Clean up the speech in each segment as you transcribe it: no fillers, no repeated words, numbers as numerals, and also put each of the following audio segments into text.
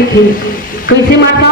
लिखी। कैसे माता?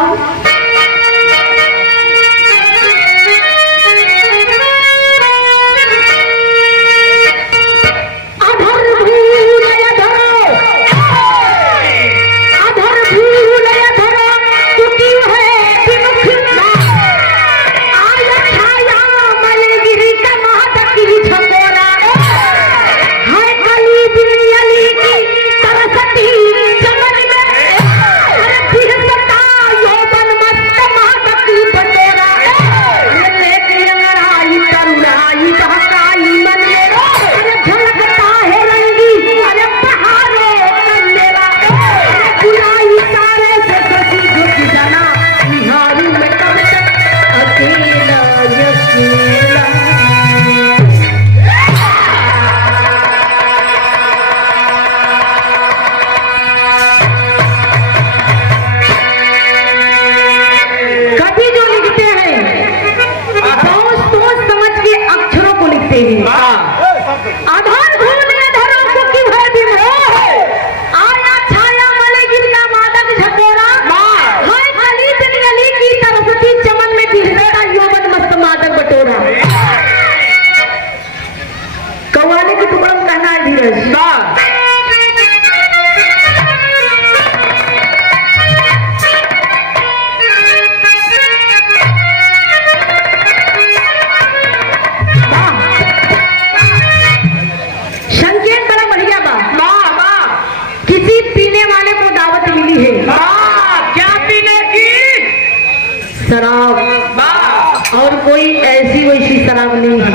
शराब और कोई ऐसी वैसी शराब नहीं है।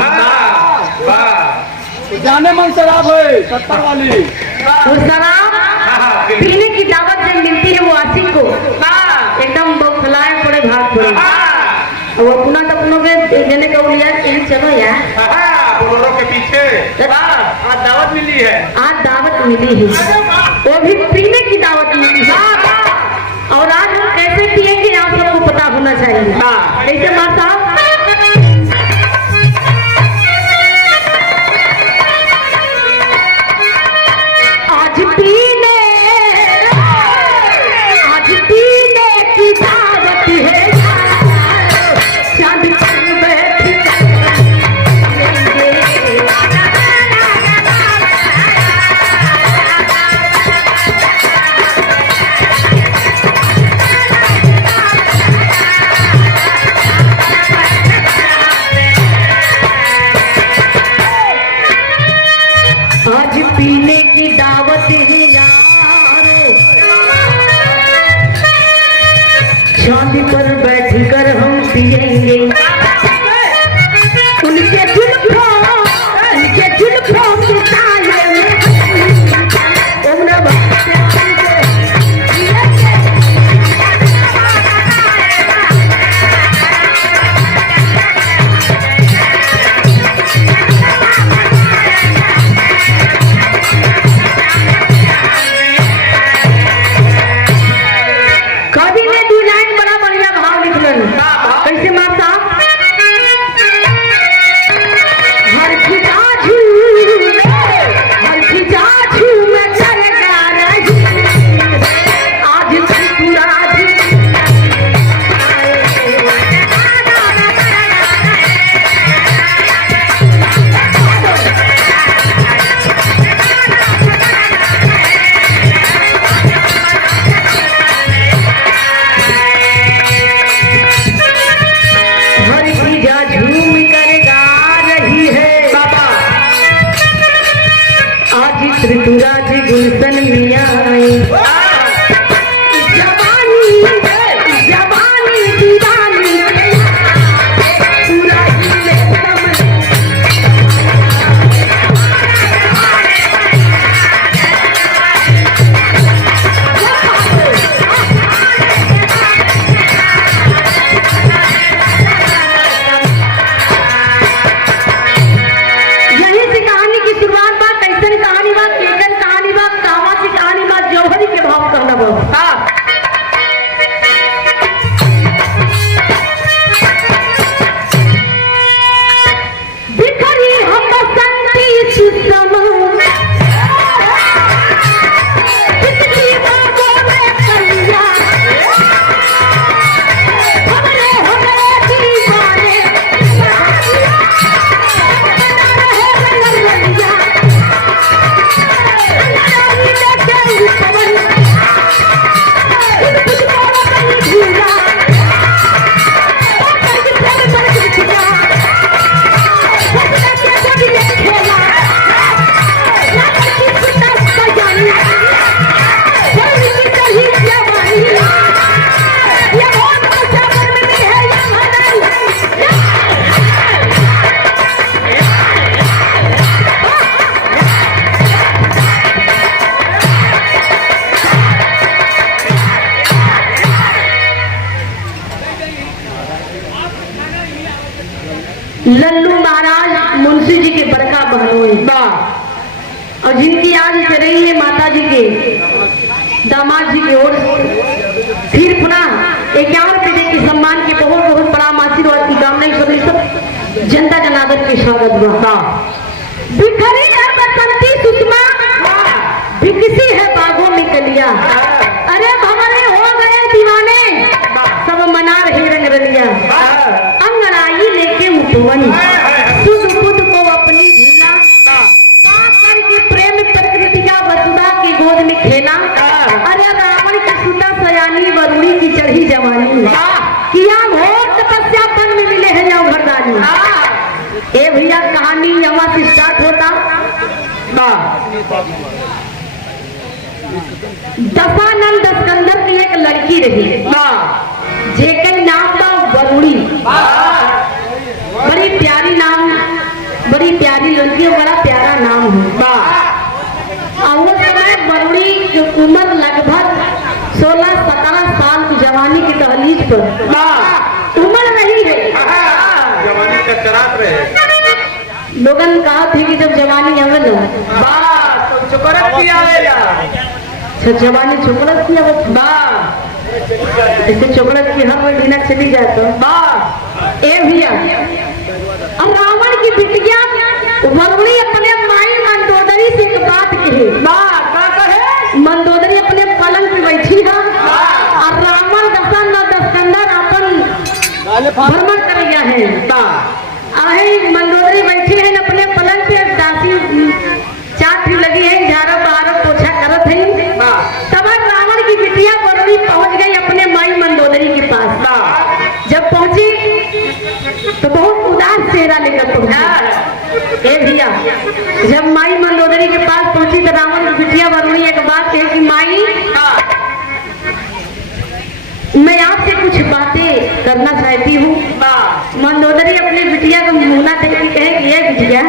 जाने मन शराब है 70 वाली। वो शराब पीने की दावत जब मिलती है वो आशिक को एकदम बौखलाए पड़े भाग पड़े। वो अपना तो अपनों के देने का लिया कहीं चलो यार बोलोरो के पीछे आज दावत मिली है। आज दावत मिली है वो भी पीने की दावत मिली है। और आज हम कैसे पिएंगे आप सबको पता होना चाहिए। कैसे माता? आज पीने की दावत है चांद पर बैठ आज पीने की दावत है यारो चांद पर बैठकर हम पिएंगे उनके जुल्फों के साये में उम्र भर कैसे मारता? मुंशी जी के बड़का बहनोई और जिनकी आज चल रही है माता जी के दामाद जी की ओर फिर पुनः 51 रुपये के सम्मान के बहुत बहुत प्रणाम आशीर्वाद की कामना सब जनता जनार्दन के स्वागत हुआ। बिखरी है बसंती सुषमा, बिकसी है बागों में कलिया, अरे भंवरे हो गए दीवाने, सब मना रहे रंग रलिया, अंगड़ाई लेके उठवन सुध बुध को अपनी भूला, करके प्रेम प्रकृति का वसुधा की गोद में खेला, अरे रावण की सुता सयानी वरुणी की चढ़ी जवानी, किया घोर तपस्या पन में मिले हैं जाओ भरदानी। ए भैया कहानी यहाँ से स्टार्ट होता। दशानंद स्कंदर की एक लड़की रही, जेके नाम था वरुणी, बड़ी प्यारी नाम, बड़ी प्यारी लड़की और बड़ा प्यारा नाम है। और उस समय वरुणी की उम्र लगभग 16-17 साल की जवानी की दहलीज पर उम्र रही है। जवानी का चरात रहे लोगन कहा थे कि जब जवानी आवे ना तो चुकरक की आवेला, जवानी चुकड़क की ऐसे चुकड़क की हर महीना चली जाए तो ए भैया और रावण की बिटिया वरुणी अपने माई मंदोदरी से एक बात कही। मंदोदरी अपने पलंग पे बैठी है और रावण दशकंदर अपन भ्रमण कर गया है। आहे मंदोदरी बैठी है अपने पलंग पे, दासी चाट लगी है, झाड़ा बहारा पोछा करत है। तब रावण की बिटिया वरुणी पहुंच गई अपने माई मंदोदरी के पास। जब पहुंची तो बहुत उदास चेहरा लेकर पहुंची। ए भैया जब माई मंदोदरी के पास पहुंची तो रावण की बिटिया वरुणी एक बात है कि माई मैं आपसे कुछ बातें करना चाहती हूँ। मंदोदरी अपने बिटिया को मुंह देख के कहे कि ये बिटिया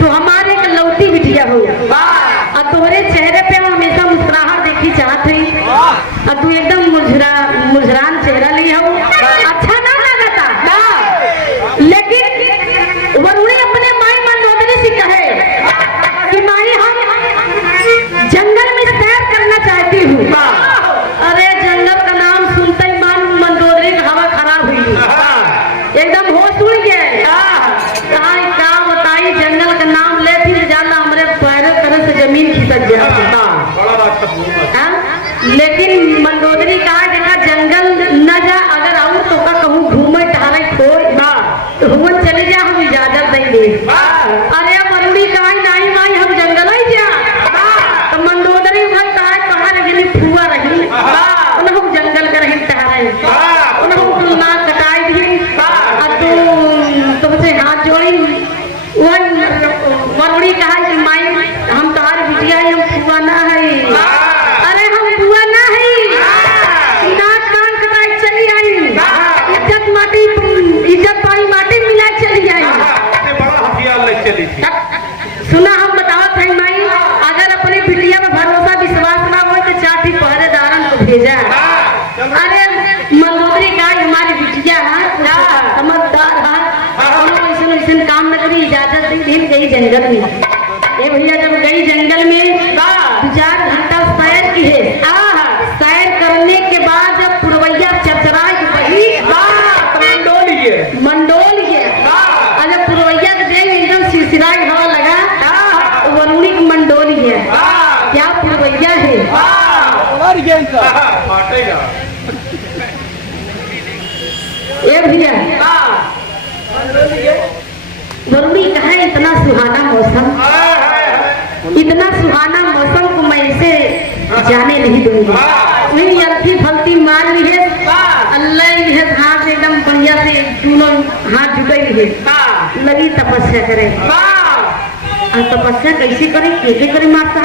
तो हमारे एक लौती बिटिया हो और तुम्हारे चेहरे पे हम हमेशा मुस्कुराहट देखी चाहते हैं और तू एकदम मुजरान चेहरा ली हो, अच्छा ना लगता। लेकिन वरुणी अपने माई मंदोदरी से कहे कि माई हम जंगल में सैर करना चाहती हूँ। अरे जंगल का नाम सुनते ही मंदोदरी की हवा खराब हुई, एकदम होश उड़ गया। कहा क्या बताई, जंगल का नाम ले फिर जाला हमारे पैरों तरह से जमीन खिसक गया। लेकिन मंदोदरी कहा देखा जंगल न जा, अगर आऊँ तो का कहूँ घूमे टहरे तो घूमन चले जा, हम इजाजत देंगे। अरे वरुणी कहा नहीं माई हम जंगल ही जा। तो मंदोदरी भाई कहा रही फुआ रही हम जंगल का रही टहरे ना कटाई दी तुमसे हाथ जोड़ी। वरुणी कहा कि माई हम तुम्हारी बिटिया हम फुआ ना है। अरे हम फुआ ना है, नाक कान कटाई चली आई, इज्जत पाई माटी मिला चली आई। सुना हम बतावत है माई अगर अपनी बिटिया में भरोसा विश्वास ना हो तो चाटी पहरेदारन को भेजा। अरे मंदोदरी का हमारी बिटिया समझदार है, काम न करी, इजाजत दी गई जंगल में। ये भैया जब गई जंगल में 4 घंटा सैर की है। सैर करने के बाद जब पुरवैया चरचराई बही मंडोल और जब पुरवैया एकदम सिरसिराई हवा लगा, वरुणी की मंडोली है क्या पुरवैया है। ए भैया वरुणी कहा इतना सुहाना मौसम, इतना सुहाना मौसम को मैं इसे जाने नहीं दूंगी। अल्फी फलती मार ली है, अल्लाह हाथ एकदम बढ़िया से दोनों हाथ जुटे है, लगी तपस्या करे। और तपस्या कैसे करे, कैसे करे माता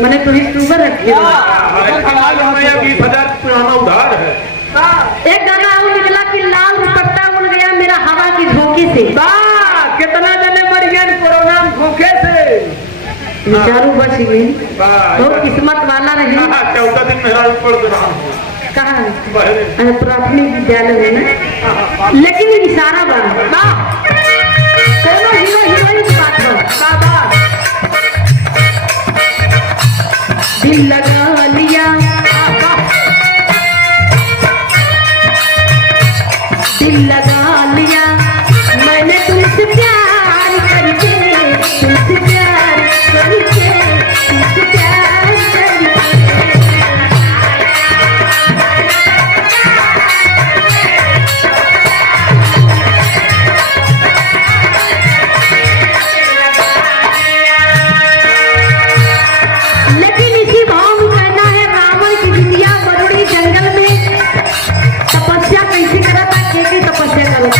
मैंने तो रिश्तूबर रखी है। समाज में 20,000 पुराना उधार है। एक गाना और निकला कि लाल दुपट्टा उड़ गया मेरा हवा की झोंके से। कितना जने मर गए कोरोना धोखे से। बेचारू बच गई, बहुत किस्मत वाला रही। 14 दिन मेरा ऊपर रहा हूँ। कहाँ? बहरे प्राथमिक विद्यालय में ना, लेकिन इशारा बना कोनो हीरो हीरोइन की बात हो। दिल लगा लिया, दिल लगा लिया मैंने तुमसे प्यार करके, तुमसे प्यार करके, तुमसे प्यार करके। लेकिन इसी भाव में कहना है रावण की बिटिया बरुड़ी जंगल में तपस्या कैसे करा था, के तपस्या करो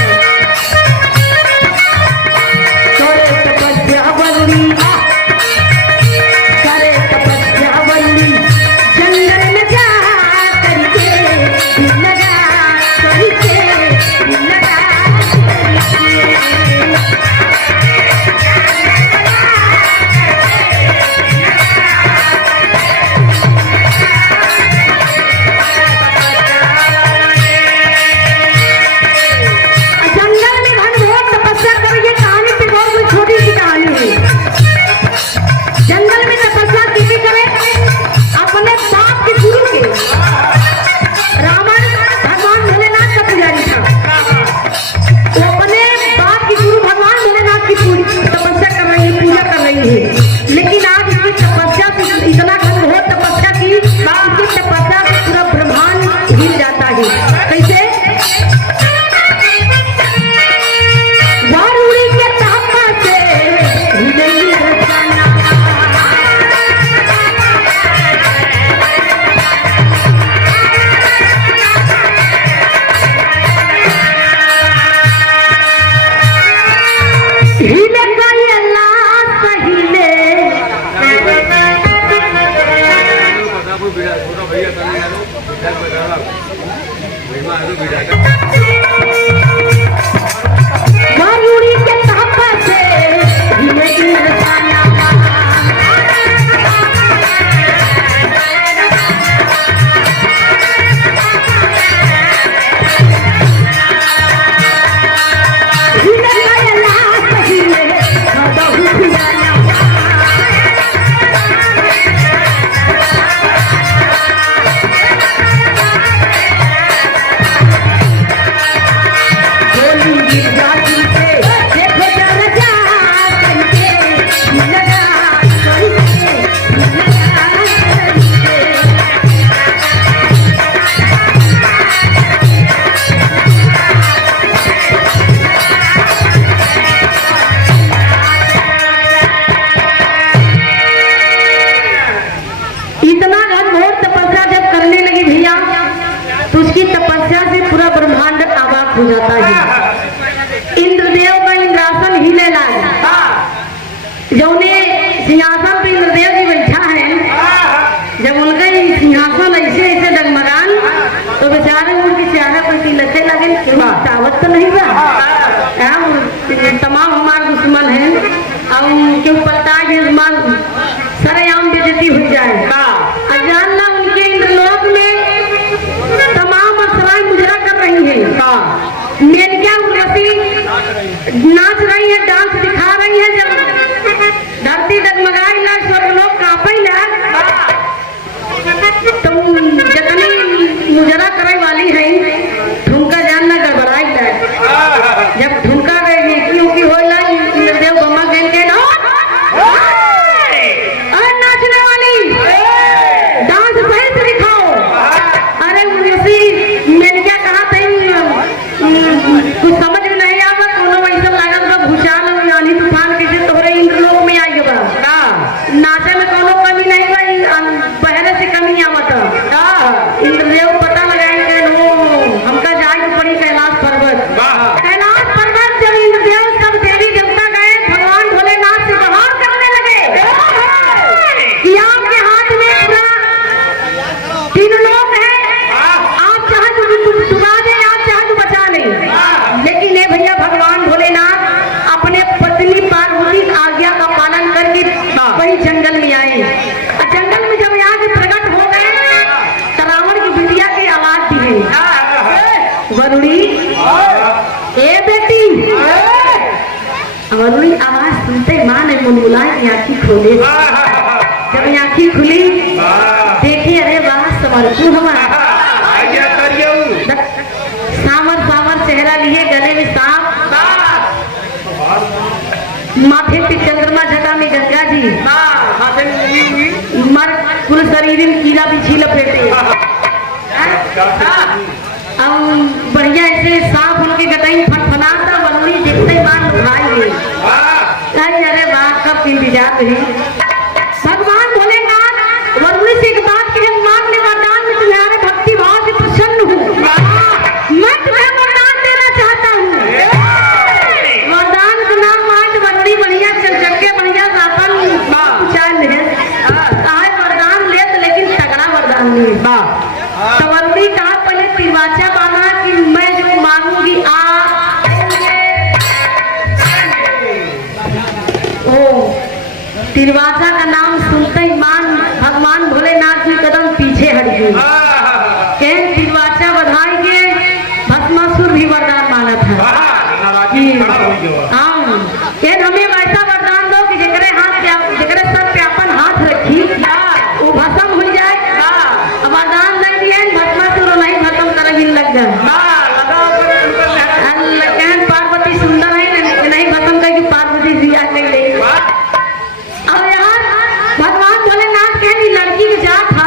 करे तपस्या बरुड़ी, करे तपस्या बरुड़ी जंगल में जा करके, लगा करके, लगा जंगल में घनघोर तपस्या करो। ये कहानी पे बहुत कोई छोटी सी कहानी है। जंगल में तपस्या किसी करे अपने बाप के गुरु के। रावण भगवान भोलेनाथ का पुजारी था, वो अपने बाप के गुरु भगवान भोलेनाथ की तपस्या कर रही है, पूजा कर रही है। लेकिन आज इसकी तपस्या से इतना घनघोर तपस्या की, इसकी तपस्या से पूरा ब्रह्मांड हिल जाता है। कैसे? वारुणी के तापा से हिलेगी रचना, हिले गई लाश हिले, वारुणी के तापा से हिलेगी रचना। हिले गई लाश हिले, बहु पुराना बोलूंगी राजी से, देखो जरा जा करके, लगा करके, लगा करके। इतना घनघोर तपस्या जब करने लगी भैया, तो उसकी तपस्या से पूरा ब्रह्मांड अवाक हो जाता है। इंद्रदेव का इंद्रासन हिले लगा, जौने सिंहासन पे इंद्रदेव जी बैठा है, जब उनका ये सिंहासन ऐसे ऐसे डगमगान, तो बेचारे उनके चेहरे पर तिलके लगे, तावत तो नहीं बा। तमाम हमारे दुश्मन हैं, अब उनके ऊपर ताज सरेआम बेइज्जती हो जाए। जानना उनके इंद्रलोक में तमाम अप्सराएं मुजरा कर रही हैं। मेनका उर्वशी नाच रही है, डांस दिखा रही है। जब धरती डगमगाई ला, स्वर्गलोक कांपई ला, तो जितनी मुजरा करे वाली है ठुमका जानना गड़बड़ाई ला। जब ठुमका गए क्योंकि हो ला इंद्रदेव बम्मा गए के ना नाचने वाली डांस सही से दिखाओ। अरे उर्वशी मैंने क्या कहा था, कुछ समझ में नहीं आवा, कोनो वैसा लगा मुनमुलाए की आँखी खोले। जब आँखी खुली देखी, अरे वाह समर तू हमारा सामर सामर चेहरा लिए, गले में सांप, माथे पे चंद्रमा, जटा में गंगा जी, मर कुल शरीर में कीला बिछी लपेटे। अब बढ़िया ऐसे सांप उनके गटाई फटफनाता, वनरी देखते बार उठाई गई। अरे वाह कब इंतजार रही। भगवान भोलेनाथ वरुणी से एक बात की, मांगने वरदान में तुम्हारे भक्ति भाव से प्रसन्न हूँ, मैं तुम्हें वरदान देना चाहता हूँ। वरदान का नाम आज वरुणी बढ़िया चल के बढ़िया रापन चाल है। कहा वरदान ले तो लेकिन तगड़ा वरदान नहीं। तो वरुणी कहा पहले तिरवाचा बांधा कि मैं जो मांगूंगी आप ओ तिरवाचा का नाम सुनते ही भगवान भोलेनाथ जी कदम पीछे हट गए। कहें तिरवाचा बधाई के भस्मासुर भी वरदान माना था कि हाँ कहें हमें वैसा वरदान दो कि जकरे सर पे अपन हाथ रखी वो भस्म हो जाए। वरदान नहीं दिए भस्मासुर नहीं भस्म कर लग गए। पार्वती सुंदर है नहीं भस्म करके पार्वती जी आने लगी। अब यार भगवान भोलेनाथ कहनी लड़की के जात था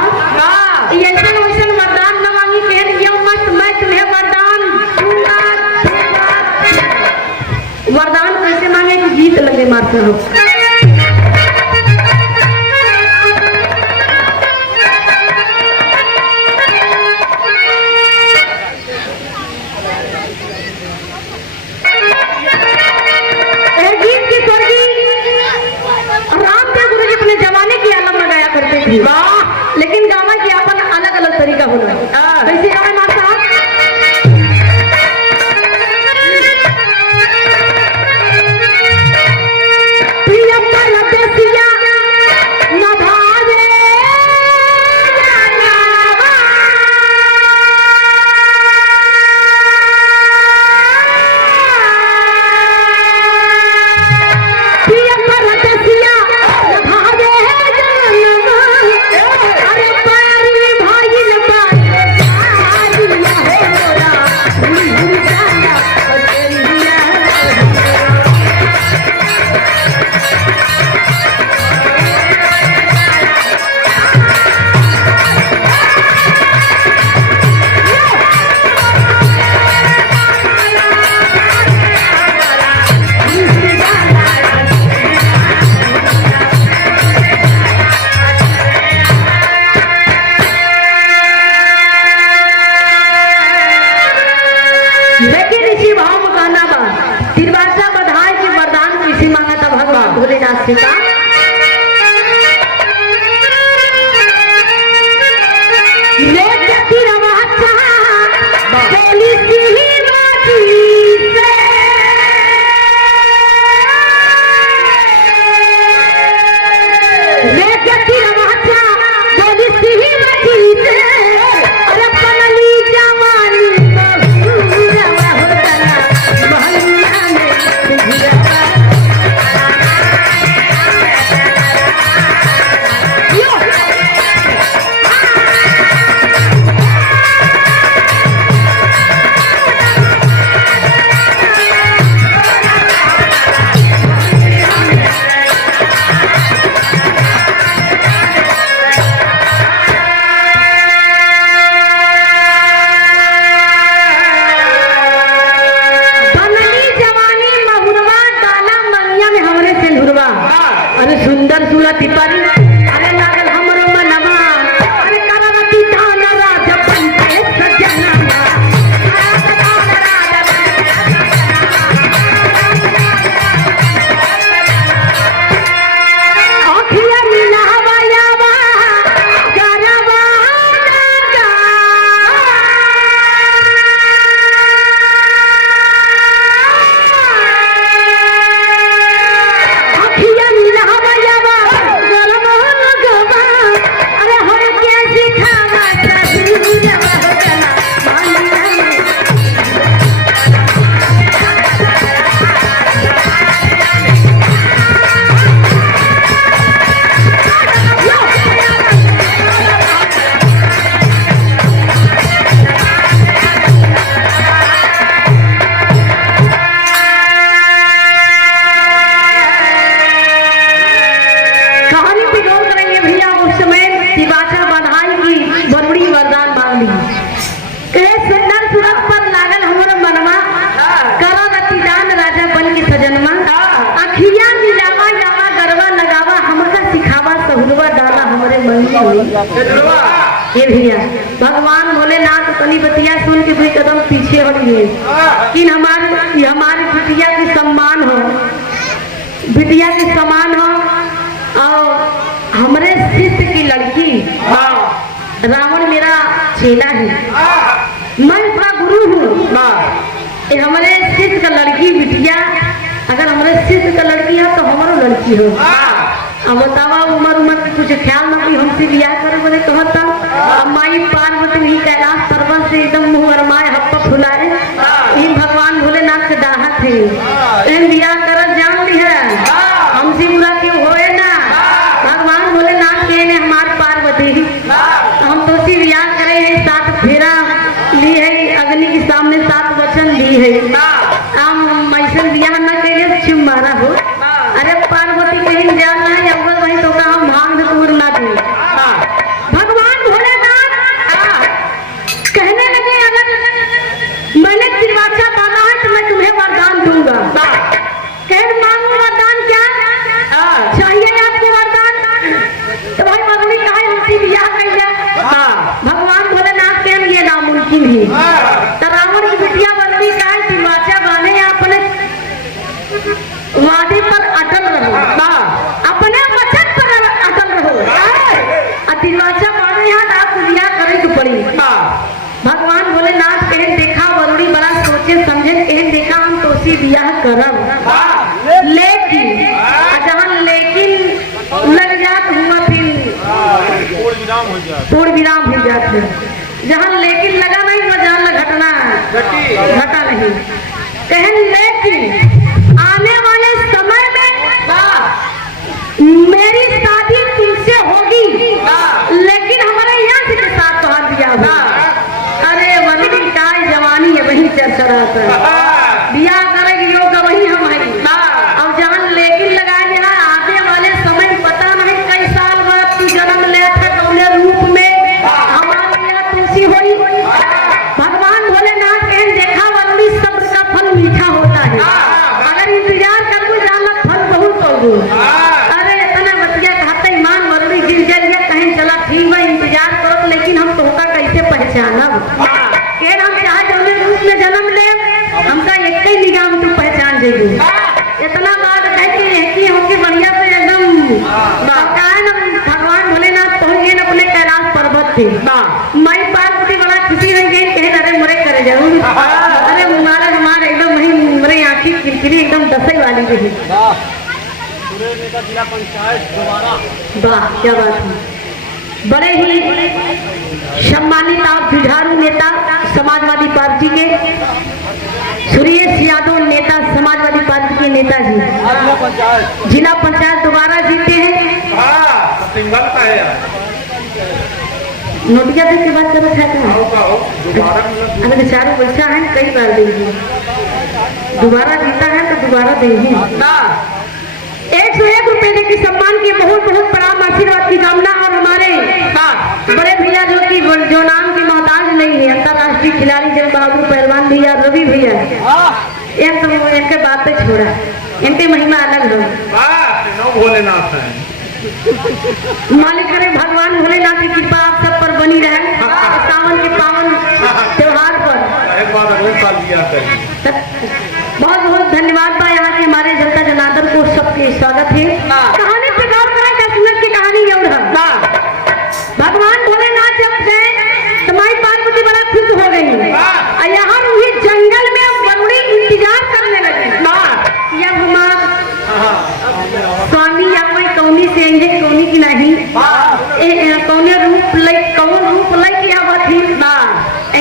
ऐसा वैसा वरदान न मांगी, कहनी यो मत मैं तुम्हें वरदान दूंगा। वरदान कैसे मांगे कि गीत लगे मारते हो। लेकिन गाना की अपन अलग अलग तरीका होना। कैसे गावे माता वाला हमारे मन में हुई। ये भैया भगवान भोलेनाथ कली बतिया सुन के भाई कदम पीछे हटिए कि हमारी बिटिया की सम्मान हो, बिटिया के समान हो। और हमारे शिष्य की लड़की रावण मेरा चेला है, मैं उसका गुरु हूँ। ये हमारे शिष्य का लड़की बिटिया, अगर हमारे शिष्य का लड़की है तो हमारो लड़की हो। अब बतावा उम्र की कुछ ख्याल ना कोई हमसे बियाह करे बोले कहता। अब माई पार्वती भी कैलाश पर्वत से एकदम मुँह अरमाए हप्पा फुलाए, इन भगवान भोलेनाथ से दाहत है इन बियाह कर जान ली है, हमसे बुरा क्यों होए ना। भगवान भोलेनाथ के ने हमार पार्वती हम तो सी बियाह करे है, 7 फेरा ली है, अग्नि के सामने 7 वचन दी है। हम ऐसा बियाह न करिए चुप मारा हो। अरे पार्वती कहीं जाना है अव्वल वहीं तो का हम भांग दूर ना दे। भगवान भोलेनाथ कहने लगे अगर मैंने तिरवाचा बांधा है तो मैं तुम्हें वरदान दूंगा। कह मांगो वरदान क्या चाहिए आपको वरदान? तो भाई मगनी कहा उसी बियाह कर जा। भगवान भोलेनाथ के ये नामुमकिन है। तो रावण की बिटिया बंदी कहा तिरवाचा बांधे अपने वादे पर अटल रहो, अपने वचन पर अटल रहो। तिरवाचा बांधे यहाँ आप बियाह करे तो पड़ी। भगवान भोलेनाथ कहें देखा वरुणी बड़ा सोचे समझे, कहें देखा हम तोसी बियाह करब, लेकिन जहाँ लेकिन लग जात हुआ फिर पूर्ण विराम हो जाते। जहाँ लेकिन लगा नहीं वो जान घटना घटा नहीं। कहें लेकिन आने वाले समय में मेरी शादी तुमसे होगी, लेकिन हमारे यहाँ के साथ तो बियाह होगा। अरे वही का जवानी है वही चरचरा बियाह करेगी लोग वही हमारी। अब जहाँ लेकिन लगाए यहाँ आने वाले समय पता नहीं कई साल बाद तू जन्म ले कौने रूप में हमारे यहाँ तुलसी हुई। भगवान भोलेनाथ कहें देखा वरुणी सब्र का फल मीठा होता है, अगर इंतजार कर लो जाना फल बहुत होगो। अरे इतना बतिया कहते ईमान वरुणी गिर जाइए कहीं चला ठीक है इंतजार करो, लेकिन हम तोहका कैसे पहचानब? के हम चाहे जौने रूप में जन्म ले हमका एक ही निगाह में तू पहचान जाइए। इतना बात कहती है कि हमके बढ़िया से एकदम भगवान भोलेनाथ पहुंच गए अपने कैलाश पर्वत पे। माई पार्वती बड़ा खुशी रह गई, कहे अरे मरे करे जरूर। अरे हमारे एकदम वही मेरे आँखी किरकिरी एकदम दसई वाली रही। वाह क्या बात है। बड़े ही सम्मानित आप जुझारू नेता समाजवादी पार्टी के सुरेश यादव नेता समाजवादी पार्टी के नेताजी जिला पंचायत दोबारा जीते हैं। नोटिया देख के बात कर रहा था। अगर चारों बच्चा है कई बार देंगे, दोबारा जीता है तो दोबारा देंगे। 101 रुपए दे की सम्मान की बहुत बहुत प्रणाम आशीर्वाद की कामना। और हमारे बड़े भैया जो नाम की मोहताज नहीं है, अंतर्राष्ट्रीय खिलाड़ी जन बहादुर पहलवान भैया रवि भैया, एक तो इनके बातें छोड़ा, इनकी महिमा अलग हो। भोलेनाथ है मालिक करे भगवान भोलेनाथ की कृपा आप सब पर बनी रहे। सावन के पावन त्योहार पर बहुत बहुत धन्यवाद बा यहाँ के हमारे जनता जनार्दन को सबके स्वागत है। कहानी पे गौर करें, 10 मिनट की कहानी और भगवान भोलेनाथ जब गए तो माई पार्वती बड़ा खुश हो गई। यहाँ रूही जंगल में वरुणी इंतजार करने लगे या हमारा स्वामी या कोई कौनी से आएंगे कौनी की नहीं कौने रूप लई कौन रूप लई की आवत थी।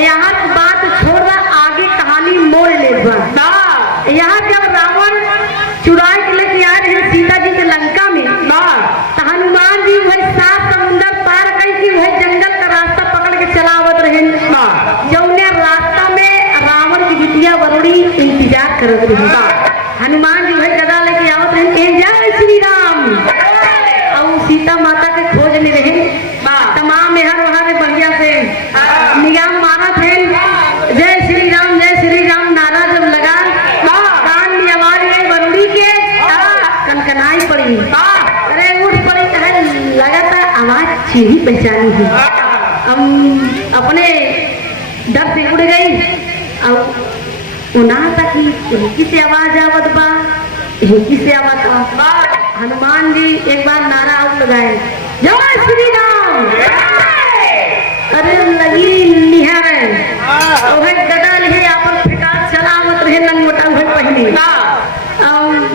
यहाँ बात छोड़ रहा आगे कहानी मोड़ ले। यहाँ जब रावण चुरा के लेके आए रहे सीता जी के लंका में, तो हनुमान जी वही 7 समुंदर पार करके वही जंगल का रास्ता पकड़ के चलावत रहे। जौने रास्ता में रावण की बिटिया वरुणी इंतजार करत रही। हनुमान जी भाई गदा लेके आवत रहे, कहे जय श्री राम। और सीता माता के खोज ले रहे, तमाम यहाँ वहाँ में बढ़िया से निगाह मारा थे। जय श्री राम नारा जब लगा कान में आवाज आई वरुणी के कनकनाई पड़ी। अरे उठ पड़ी लगा था आवाज चीनी पहचानी है। हम अपने डर से उड़ गई और उन्हा तक ही से आवाज आवत बा, ही से आवत बा। हनुमान जी एक बार नारा और लगाए, जय श्री राम। अरे लगी निहारे ओहे गदा लिहे आपन फिकार चलावत रहे लंगोटा भर पहले।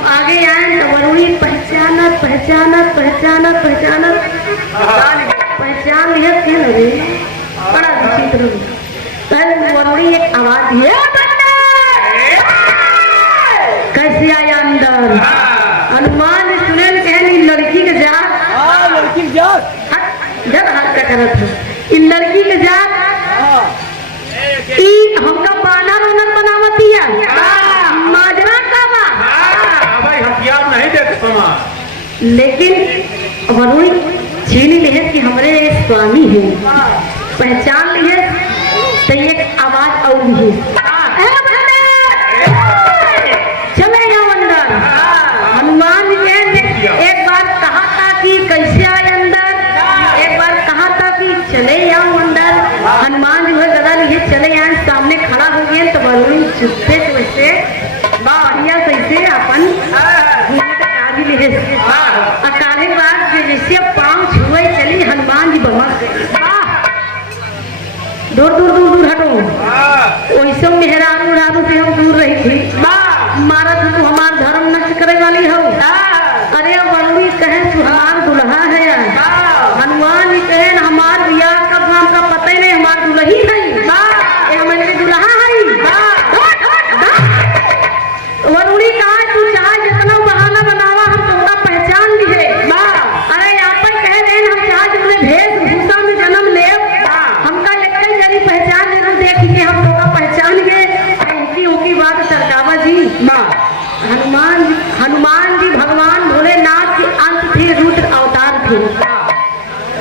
आगे आए तो वरुणी पहचानत पहचानत पहचानत पहचानत पहचान लिया थे रे, बड़ा विचित्र। पहले वरुणी एक आवाज दिए, कैसे आया अंदर? हनुमान जी सुने कहनी लड़की के जात, लड़की जात जब हाथ का करत है इ लड़की के जात ई हमका बानर ओनर बनावती है, माजरा का बा। भाई हथियार नहीं देते समा। लेकिन वरुणी छीनी लिए कि हमारे स्वामी है, पहचान लिए तो एक आवाज और है, चले जाओ अंदर। हनुमान जी एक बार कहा था कि कैसे आए अंदर, एक बार कहा था कि चले जाओ अंदर। हनुमान जी वह गदा लिए चले आए, सामने खड़ा हो गए तो वरुणी चुपते से वैसे बढ़िया कैसे अपन अकाले बाद जैसे पाँव छुए चली हनुमान जी बमक दूर दूर दूर दूर हटो। वैसे मेहरारू उड़ारू से हम दूर रही थी, मारा था तू हमार धर्म नष्ट करे वाली हो। अरे वरुणी कहे तू हमार दुल्हा है, हनुमान जी कहे हमार बियाह कब हमका पता ही नहीं, हमार दुल्ही नहीं मैंने दुल्हा है। वरुणी कहा तू चाहे जितना बहाना बनावा हम तुमका पहचान लिए। अरे अपन कह रहे हम चाहे तुमने वेशभूषा में जन्म ले, हमका एक जरी पहचान जरूर देखी के हम लोग पहचान गए। उनकी बात सरकावा जी हनुमान जी भगवान भोलेनाथ के अंत थे, रुद्र अवतार थे।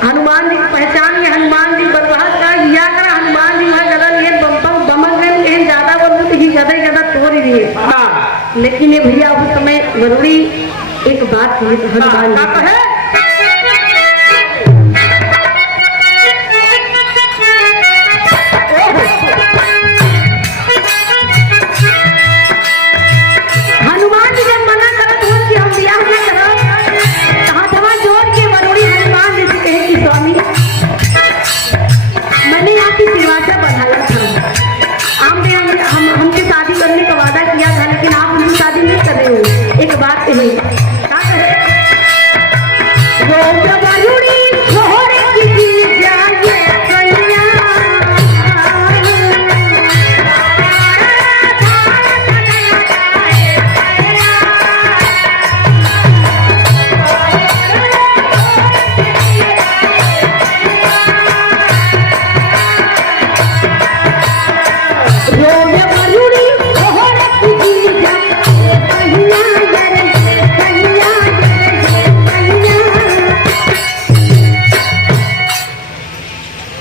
हनुमान जी की पहचान में हनुमान जी बरबहस का किया करा। हनुमान जी वहाँ गदा लिए बमक गए, ज्यादा बोलते तो ही गदा तोड़ दिए। लेकिन ये भैया उस समय वरुणी एक बात कही तो हनुमान जी कहे, हनुमान जी जब मना करत हो कि हम बियाह न करब, हाथवा जोड़ के वरुणी हनुमान जी से कहे कि स्वामी मैंने आपकी सिवाचा बढ़ाया था, हमसे शादी करने का वादा किया था, लेकिन आप उनकी शादी नहीं कर रहे हो। एक बात कही क्या कहे,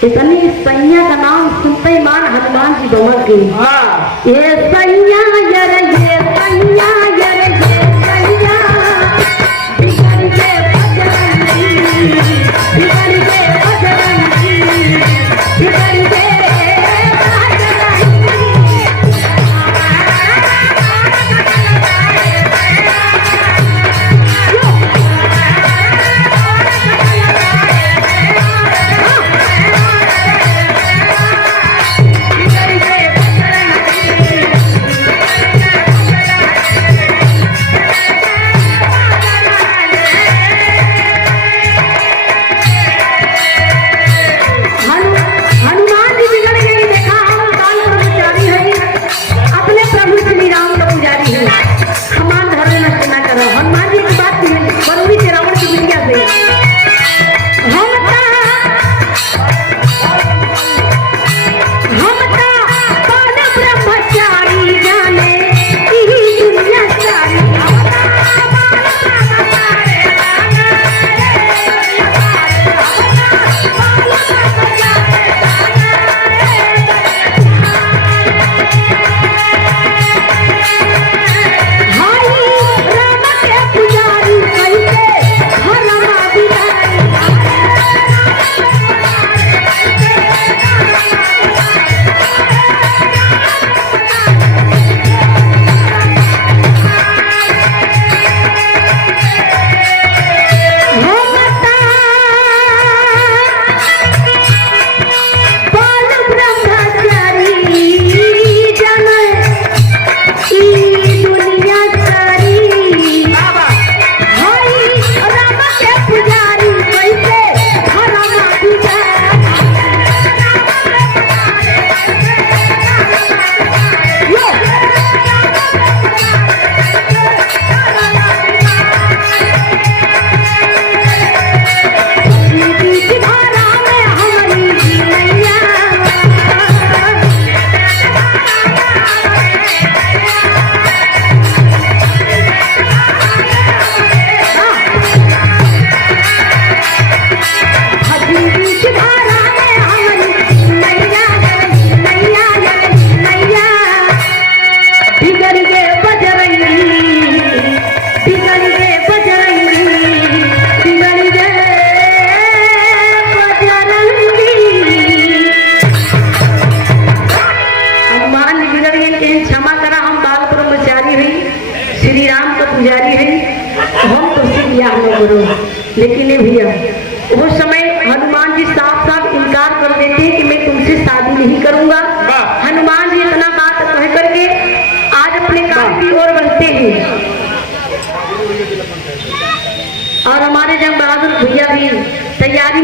इतनी सैया का नाम सुनते ही मान हनुमान जी बमक गई। ये सैया यर ये सैया यर ये सैया बिगड़ के बजरंगी, बिगड़ के बजरंगी, बिगड़ के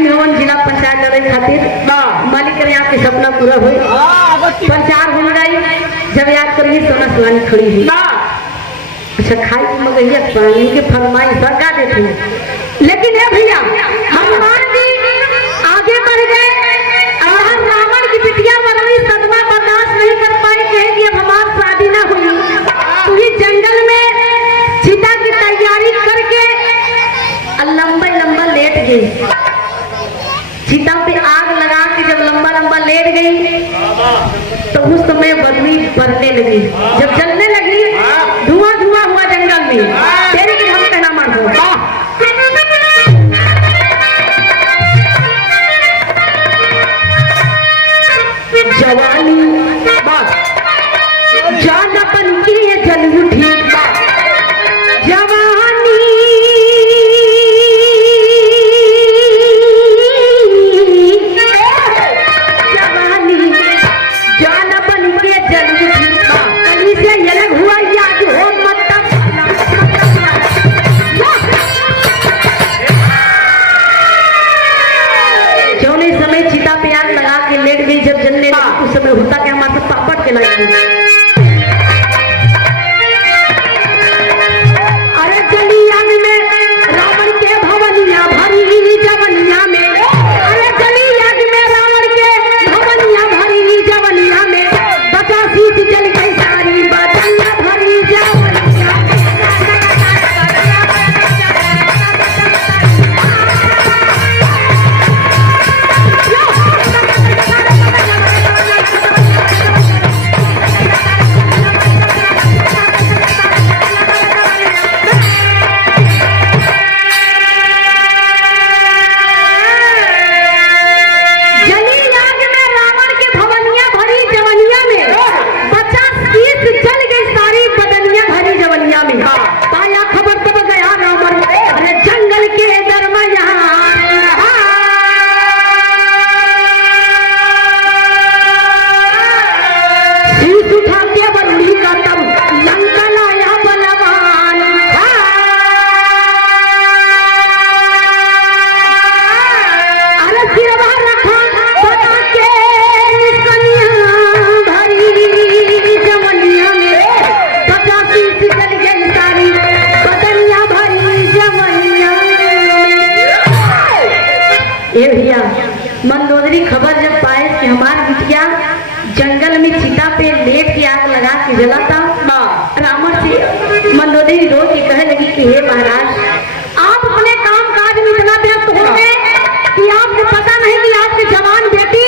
में होवन जिला पंचायत लड़े खातिर मालिक करे आपके सपना पूरा हो प्रचार हो गई। जब याद करिए सोना सुहानी खड़ी हुई। अच्छा खाई की मगैया पानी के फरमाई सरका देते हैं। लेकिन ये भैया हनुमान जी आगे बढ़ गए और रावण की बिटिया वाली सदमा बर्दाश्त नहीं कर पाई, कहेगी अब हमारी शादी ना हुई। तो ये जंगल में सीता की तैयारी करके लंबा लंबा लेट गई। सीता पे आग लगा के जब लंबा लंबा लेट गई तो उस समय बदली बढ़ने लगी। जब जलने लगी धुआं धुआं हुआ जंगल में। तेरे की हम कहना मान दो जवानी जान अपन की ये जल उठी जवानी जवानी जान अपन के जल उठी कहीं से अलग हुआ याद हो मतलब जौने समय चिता पे आग लगा के लेट गई जब जलने लगी उस समय होता क्या हमारे पापड़ के लगा। मंदोदरी खबर जब पाए कि हमारी बिटिया जंगल में चिता पे लेट के आग लगा के जलाता रावण से मंदोदरी रो के कहे लगी कि हे महाराज आप अपने काम काज में इतना व्यस्त हो गए कि आपको पता नहीं कि आपकी जवान बेटी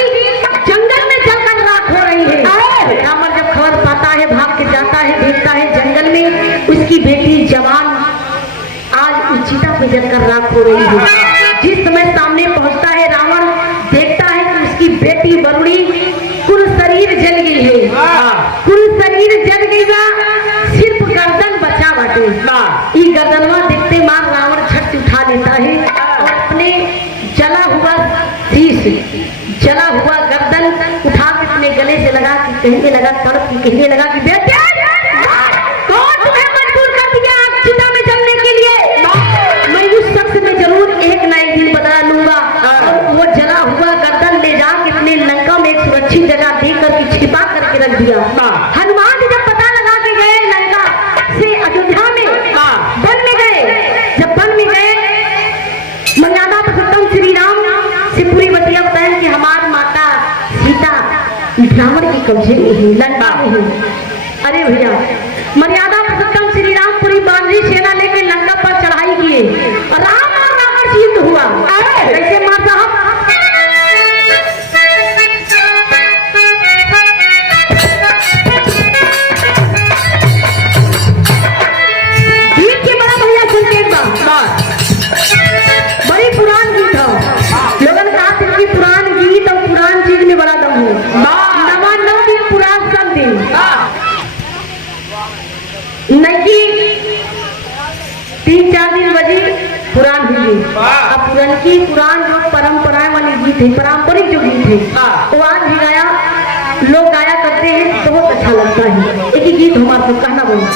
जंगल में जलकर राख हो रही है। रावण जब खबर पाता है भाग के जाता है देखता है जंगल में उसकी बेटी जवान आज चिता पे जलकर राख हो रही है। जिस समय सामने पहुंचता है रावण देखता है कि उसकी बेटी वरुणी कुल शरीर जल गई है। कुल शरीर जल गई बा सिर्फ गर्दन बचा बाटे। ई गर्दनवा देखते मार रावण झट उठा लेता है और अपने जला हुआ शीश जला हुआ गर्दन उठा के अपने गले से लगा के कहने लगा तड़प कहने लगा कि बेटे कौन तुम्हें मजबूर कर दिया चिता में जलने के लिए? मैं उस शख्स में जरूर एक ना एक दिन बदला लूंगा और वो जला हुआ गर्दन ले जाके अपने लंका में एक सुरक्षित जगह दे करके छिपा करके रख दिया। हनुमान जी जब पता लगा के गए लंका से अयोध्या में वन में गए। जब वन में गए मर्यादा पुरुषोत्तम श्री राम से पूरी बतिया बताएं कि हमारी माता सीता रावण के कब्जे में है लंका में है। अरे भैया मर्यादा पुरुषोत्तम श्री राम पूरी बानरी सेना लेकर लंका पर चढ़ाई किए और राम और रावण से युद्ध हुआ। कैसे मां साहब गीत के बड़ा भैया सुन के एक बार बड़ी पुरान गीत है। लोगन कहा कि पुरान गीत और पुरान चीज में बड़ा दम है। नवा नव दिन पुरान सब दिन नहीं 3-4 दिन बजी पुरान हुई। अब पुरानी पुरान जो परंपराएं वाली गीत है पारंपरिक जो गीत है वो आज भी गाया लोग गाया करते हैं तो बहुत अच्छा लगता है। एक ही गीत हमारे को कहना बोलो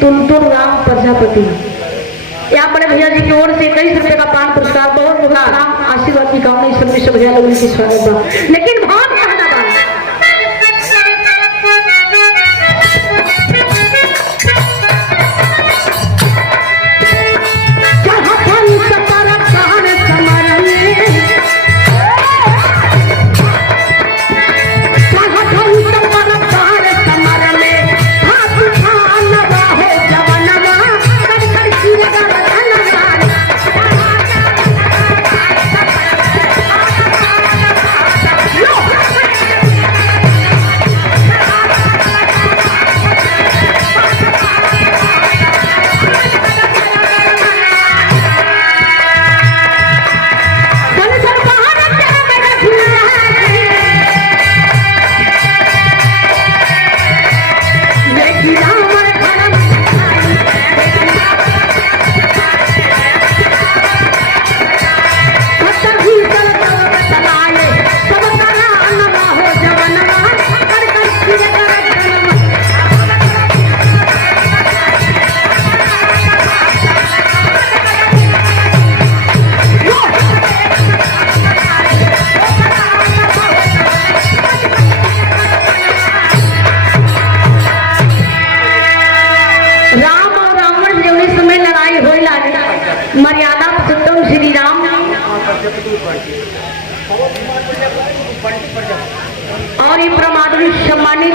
तुलतुल राम प्रजापति। यहाँ बड़े भैया जी की ओर से 21 रुपए का पान पुरस्कार, बहुत बहुत राम आशीर्वाद की कामना ईश्वर में सब भैया लोगों की स्वागत बा। लेकिन बहुत कहना बा मर्यादा पुरुषोत्तम श्री राम और ये परमात्मा सम्मानित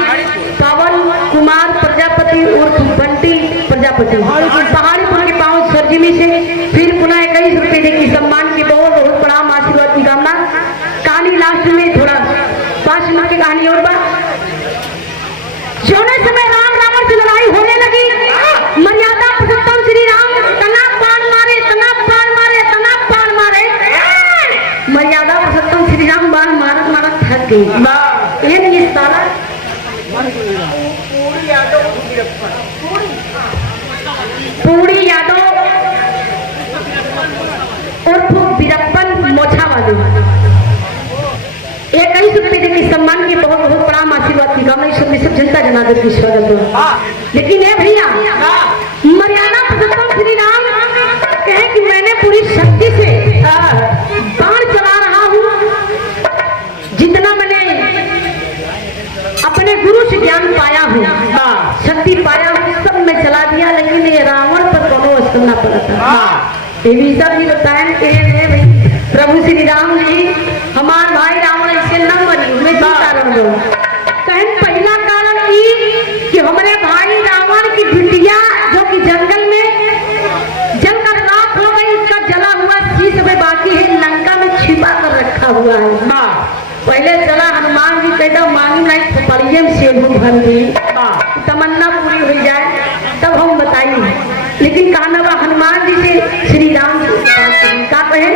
पवन कुमार प्रजापति उर्फ बंटी प्रजापति पहाड़ीपुर के पांव सरजिमी से फिर पुनः 21 रुपए की सम्मान की बहुत बहुत प्रणाम आशीर्वाद की कामना। कहानी लास्ट में थोड़ा 5 मिनट की कहानी और बात। सोने समय राम रावण से लड़ाई होने लगी, मर्यादा पुरुषोत्तम श्री राम तना बाण मारे, तना बाण मारे, तना बाण मारे, मर्यादा पुरुषोत्तम श्री राम बाण मारत मारत थक गई। ये नहीं साला पूरी यादव उर्फ वीरप्पन मोछा वाले 21 रुपए की सम्मान की बहुत बहुत प्रणाम आशीर्वाद की कामना ईश्वर में सब जनता जनार्दन की स्वागत हो। लेकिन ये भैया मर्यादा पुरुषोत्तम श्री राम कहे कि मैंने पूरी शक्ति से बाण चला रहा हूँ, जितना मैंने अपने गुरु से ज्ञान पाया हूँ, शक्ति पाया हूँ, सब मैं चला दिया। लेकिन ये रावण पर दोनों असर करना पड़ता। ये जी बताए प्रभु श्री राम जी हमार भाई रावण ऐसे न बनी हुए कारण दो। कहें पहला कारण ई कि हमारे भाई रावण की बिटिया जो कि जंगल में जलकर राख हो गई, इसका जला हुआ शीश में बाकी है, लंका में छिपा कर रखा हुआ है। पहले चला हनुमान जी कहता मांगी नहीं परियम से भर दी तमन्ना पूरी हो जाए तब हम बताइए। लेकिन कहना हनुमान जी से श्री राम का कहे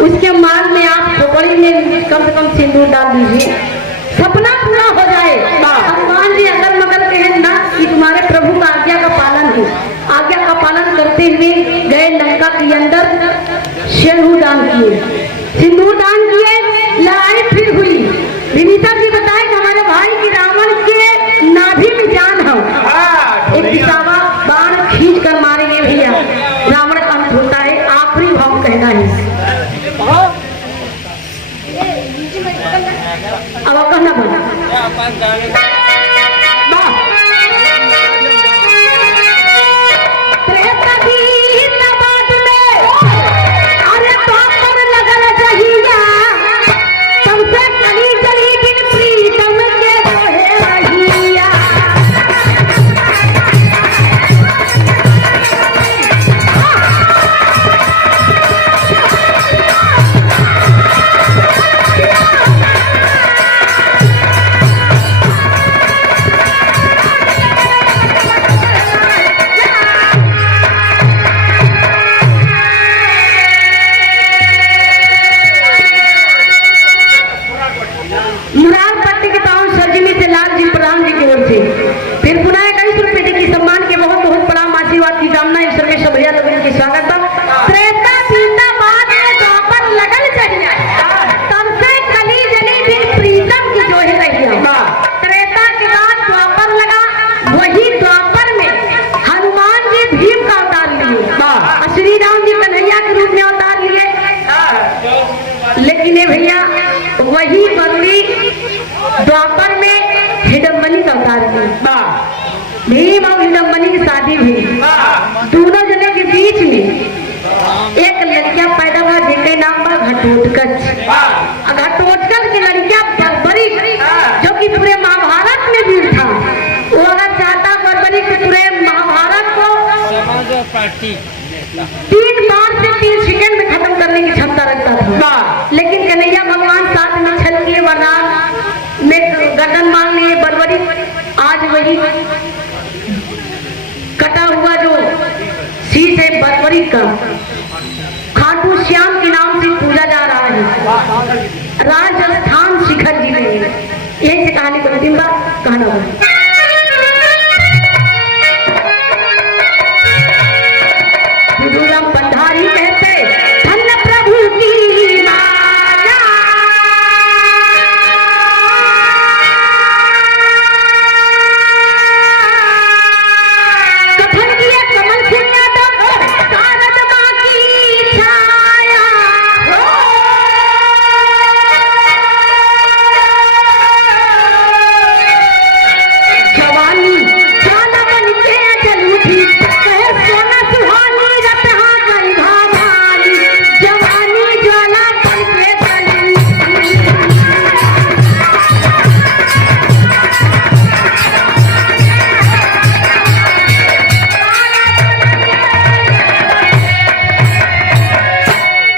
उसके माल में आप खोपड़ी में कम से कम सिंदूर डाल दीजिए, सपना पूरा हो जाए। हनुमान जी अगर मगर कहें ना कि तुम्हारे प्रभु का आज्ञा का पालन है, आज्ञा का पालन करते हुए गए लंका के अंदर, सिंदूर दान किए, सिंदूर दान किए, लड़ाई फिर हुई। विनीता जी बताए कि हमारे भाई की रावण के नाभि में जान हो, एक दिशावा बाण खींच कर मारेंगे भैया, रावण का अंत होता है। आखिरी भाव कहना है अब कहना बोला लेकिन ये भैया वही बंदी द्वापर में हिडम्बनी का अवतार लिया। भीम और हिडम्बनी की शादी हुई। दोनों जने के बीच में एक लड़कियां पैदा हुआ जिनके नाम पर घटोत्कच। घटोत्कच की लड़कियां बर्बरी जो कि पूरे महाभारत में भी था। वो अगर चाहता बर्बरी के पूरे महाभारत को 3 बार से 3 सेकंड में खत्म करने की क्षमता रखता था। लेकिन कन्हैया भगवान साथ में छल के वरदान में गर्दन मांग लिए बर्बरी आज वही कटा हुआ जो शीश है बर्बरी का खाटू श्याम के नाम से पूजा जा रहा है राजस्थान शिखर जी में। यही से कहानी को अंतिम बार कहना होगा।